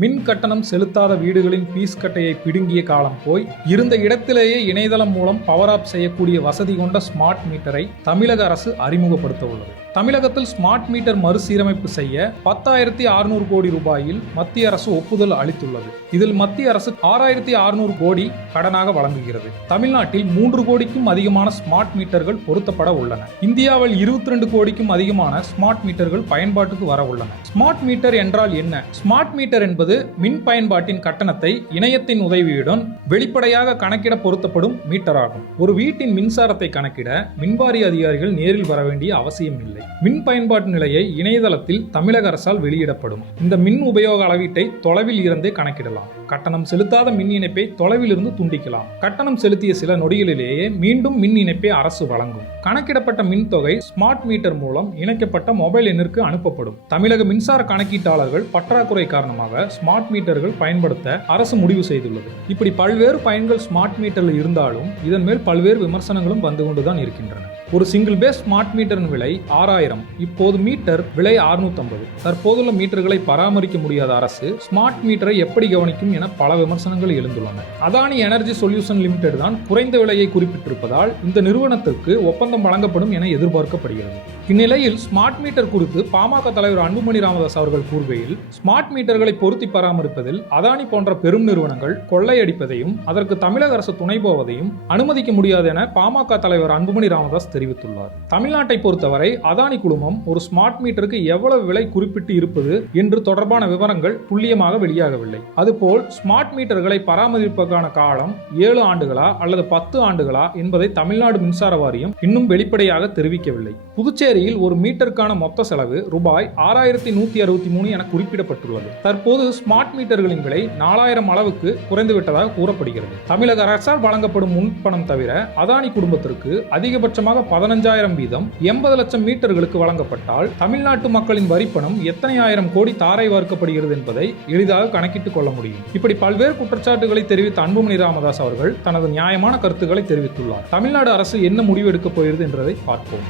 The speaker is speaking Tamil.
மின் கட்டணம் செலுத்தாத வீடுகளின் பீஸ் கட்டையை பிடுங்கிய காலம் போய் இருந்த இடத்திலேயே இணையதளம் மூலம் பவர் ஆஃப் செய்யக்கூடிய வசதி கொண்ட ஸ்மார்ட் மீட்டரை தமிழக அரசு அறிமுகப்படுத்த உள்ளது. தமிழகத்தில் ஸ்மார்ட் மீட்டர் மறுசீரமைப்பு செய்ய 10,600 கோடி ரூபாயில் மத்திய அரசு ஒப்புதல் அளித்துள்ளது. இதில் மத்திய அரசு 6,600 கோடி கடனாக வழங்குகிறது. தமிழ்நாட்டில் 3 கோடிக்கும் அதிகமான ஸ்மார்ட் மீட்டர்கள் பொருத்தப்பட உள்ளன. இந்தியாவில் 22 கோடிக்கும் அதிகமான ஸ்மார்ட் மீட்டர்கள் பயன்பாட்டுக்கு வர உள்ளன. ஸ்மார்ட் மீட்டர் என்றால் என்ன? ஸ்மார்ட் மீட்டர் என்பது மின் பயன்பாட்டின் கட்டணத்தை இணையத்தின் உதவியுடன் வெளிப்படையாக கணக்கிட பொருத்தப்படும் மீட்டர் ஆகும். ஒரு வீட்டின் மின்சாரத்தை கணக்கிட மின்வாரிய அதிகாரிகள் நேரில் வர வேண்டிய அவசியம் இல்லை. மின் பயன்பாட்டு நிலையை இணையதளத்தில் தமிழக அரசால் வெளியிடப்படும். இந்த மின் உபயோக அளவீட்டை தொலைவில் இருந்தே கணக்கிடலாம். கட்டணம் செலுத்தாத மின் இணைப்பை தொலைவில் இருந்து துண்டிக்கலாம். கட்டணம் செலுத்திய சில நொடிகளிலேயே மீண்டும் மின் இணைப்பை அரசு வழங்கும். கணக்கிடப்பட்ட மின் தொகை ஸ்மார்ட் மீட்டர் மூலம் இணைக்கப்பட்ட மொபைல் எண்ணிற்கு அனுப்பப்படும். தமிழக மின்சார கணக்கீட்டாளர்கள் பற்றாக்குறை காரணமாக ஸ்மார்ட் மீட்டர்கள் பயன்படுத்த அரசு முடிவு செய்துள்ளது. இப்படி பல்வேறு பயன்கள் ஸ்மார்ட் மீட்டரில் இருந்தாலும் இதன் மேல் பல்வேறு விமர்சனங்களும் வந்து கொண்டுதான் இருக்கின்றன. ஒரு சிங்கிள் பேஸ் ஸ்மார்ட் மீட்டரின் விலை 6,000. இப்போது மீட்டர் விலை 650. தற்போதுள்ள மீட்டர்களை பராமரிக்க முடியாத அரசு ஸ்மார்ட் மீட்டரை எப்படி கவனிக்கும் என பல விமர்சனங்கள் எழுந்துள்ளன. அதானி எனர்ஜி சொல்யூஷன் லிமிடெட் தான் குறைந்த விலையை குறிப்பிட்டிருப்பதால் இந்த நிறுவனத்திற்கு ஒப்பந்தம் வழங்கப்படும் என எதிர்பார்க்கப்படுகிறது. இந்நிலையில் ஸ்மார்ட் மீட்டர் குறித்து பாமக தலைவர் அன்புமணி ராமதாஸ் அவர்கள் கூறுகையில், ஸ்மார்ட் மீட்டர்களை பொருத்தி பராமரிப்பதில் அதானி போன்ற பெரும் நிறுவனங்கள் கொள்ளையடிப்பதையும் அதற்கு தமிழக அரசு துணை போவதையும் அனுமதிக்க முடியாது என பாமக தலைவர் அன்புமணி ராமதாஸ் தெரிவித்துள்ளார். தமிழ்நாட்டை பொறுத்தவரை அதானி குழுமம் ஒரு ஸ்மார்ட் மீட்டருக்கு எவ்வளவு விலை குறிப்பிட்டு இருப்பது என்று தொடர்பான விவரங்கள் துல்லியமாக வெளியாகவில்லை. அதுபோல் ஸ்மார்ட் மீட்டர்களை பராமரிப்பதற்கான காலம் 7 ஆண்டுகளா அல்லது 10 ஆண்டுகளா என்பதை தமிழ்நாடு மின்சார வாரியம் இன்னும் வெளிப்படையாக தெரிவிக்கவில்லை. புதுச்சேரியில் ஒரு மீட்டருக்கான மொத்த செலவு ரூபாய் 6,163 என குறிப்பிடப்பட்டுள்ளது. தற்போது ஸ்மார்ட் மீட்டர்களின் விலை 4,000 அளவுக்கு குறைந்துவிட்டதாக கூறப்படுகிறது. தமிழக அரசால் வழங்கப்படும் முன்பணம் தவிர அதானி குடும்பத்திற்கு அதிகபட்சமாக 15,000 வீதம் 80 லட்சம் மீட்டர்களுக்கு வழங்கப்பட்டால் தமிழ்நாட்டு மக்களின் வரிப்பணம் எத்தனை ஆயிரம் கோடி தாரை வார்க்கப்படுகிறது என்பதை எளிதாக கணக்கிட்டுக் கொள்ள முடியும். இப்படி பல்வேறு குற்றச்சாட்டுகளை தெரிவித்த அன்புமணி ராமதாஸ் அவர்கள் தனது நியாயமான கருத்துக்களை தெரிவித்துள்ளார். தமிழ்நாடு அரசு என்ன முடிவு எடுக்கப் போகிறது என்பதை பார்ப்போம்.